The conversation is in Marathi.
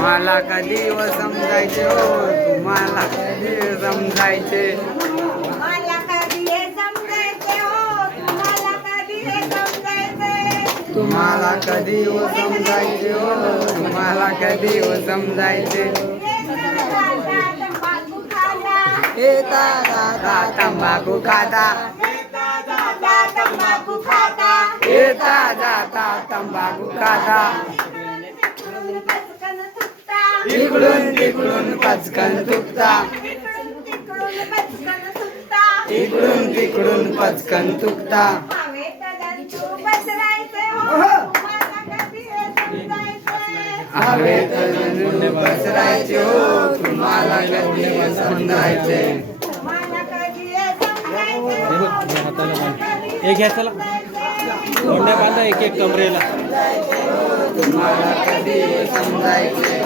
तुम्हाला कधी व समजायचे हो, तुम्हाला कधी समजायचे, मला कधी हे समजायचे हो, तुम्हाला कधी हे समजायचे, तुम्हाला कधी व समजायचे हो, तुम्हाला कधी व समजायचे. येता जाता तंबाखू खाता, येता जाता तंबाखू खाता, येता जाता तंबाखू खाता, पचकन थुकता, इकडून तिकडून पचकन थुकता, तिकडून पचकन थुकता, इकडून तिकडून पचकन थुकता. हवेत जंतू पसरायचे हो, तुम्हाला कधी हे समजायचे, हवेत जणू पसरायचे हो, तुम्हाला कधी व समजायचे. तुम्हाला कधी हे समजायचे हो, तुम्हाला कधी हे एक घ्या चला समजायचे. गोंड्या बांधा एक एक कमरेला. तुम्हाला कधी व समजायचे.